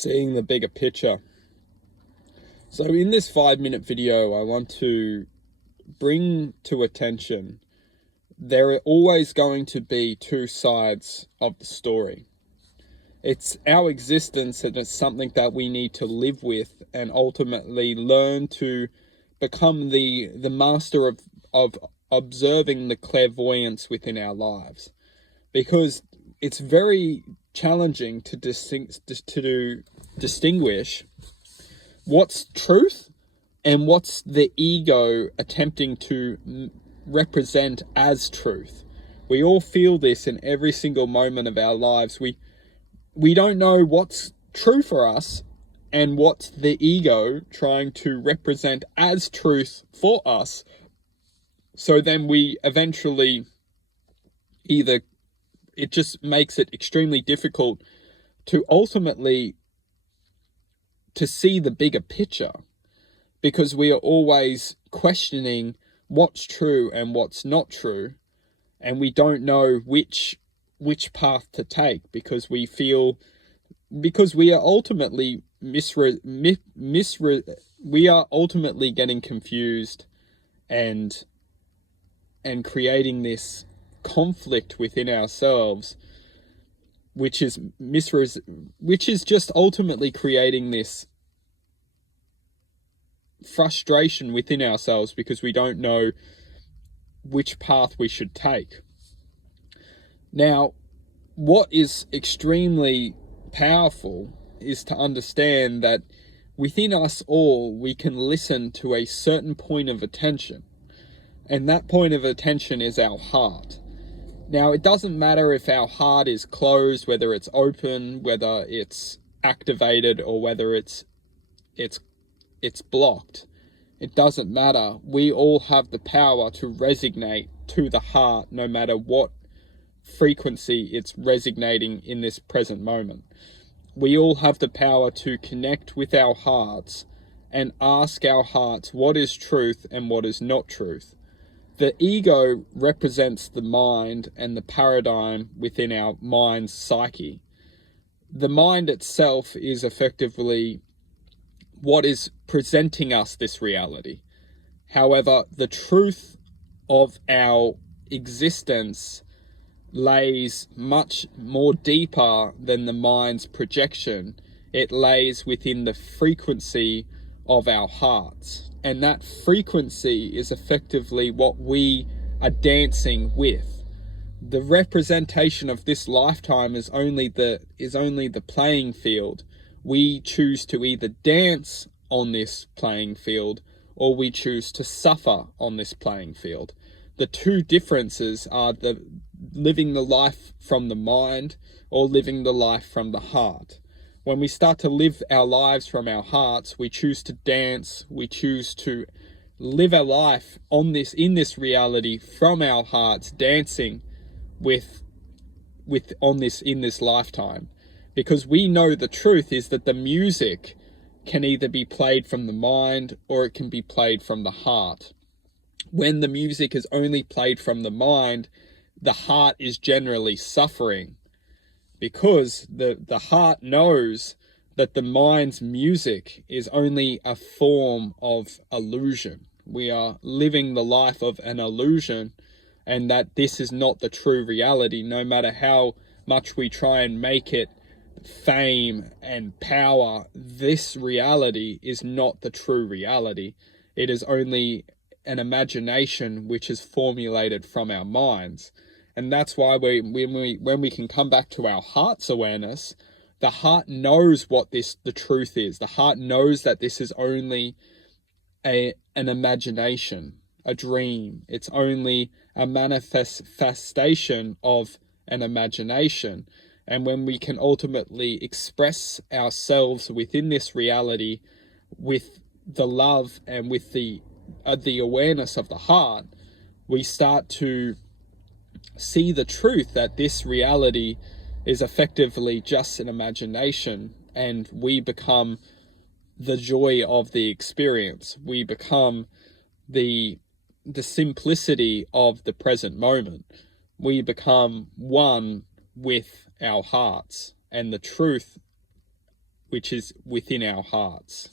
seeing the bigger picture. So in this 5-minute video, I want to bring to attention there are always going to be two sides of the story. It's our existence, and it's something that we need to live with and ultimately learn to become the master of observing the clairvoyance within our lives. Because it's very challenging to distinguish what's truth and what's the ego attempting to represent as truth. We all feel this in every single moment of our lives. We don't know what's true for us and what's the ego trying to represent as truth for us. So then we eventually it just makes it extremely difficult to ultimately to see the bigger picture, because we are always questioning what's true and what's not true, and we don't know which path to take, because we are ultimately we are ultimately getting confused and creating this conflict within ourselves, which is just ultimately creating this frustration within ourselves, because we don't know which path we should take. Now, what is extremely powerful is to understand that within us all, we can listen to a certain point of attention, and that point of attention is our heart. Now, it doesn't matter if our heart is closed, whether it's open, whether it's activated, or whether it's blocked. It doesn't matter. We all have the power to resonate to the heart, no matter what frequency it's resonating in this present moment. We all have the power to connect with our hearts and ask our hearts what is truth and what is not truth. The ego represents the mind and the paradigm within our mind's psyche. The mind itself is effectively what is presenting us this reality. However, the truth of our existence lays much more deeper than the mind's projection. It lays within the frequency of our hearts. And that frequency is effectively what we are dancing with. The representation of this lifetime is only the playing field. We choose to either dance on this playing field, or we choose to suffer on this playing field. The two differences are the living the life from the mind or living the life from the heart. When we start to live our lives from our hearts, we choose to dance, we choose to live our life in this reality from our hearts, dancing in this lifetime. Because we know the truth is that the music can either be played from the mind or it can be played from the heart. When the music is only played from the mind, the heart is generally suffering, because the heart knows that the mind's music is only a form of illusion. We are living the life of an illusion, and that this is not the true reality. No matter how much we try and make it fame and power, this reality is not the true reality. It is only an imagination which is formulated from our minds. And that's why when we can come back to our heart's awareness, the heart knows what the truth is. The heart knows that this is only an imagination, a dream. It's only a manifestation of an imagination. And when we can ultimately express ourselves within this reality with the love and with the awareness of the heart, we start to see the truth that this reality is effectively just an imagination, and we become the joy of the experience. We become the simplicity of the present moment. We become one with our hearts, and the truth which is within our hearts.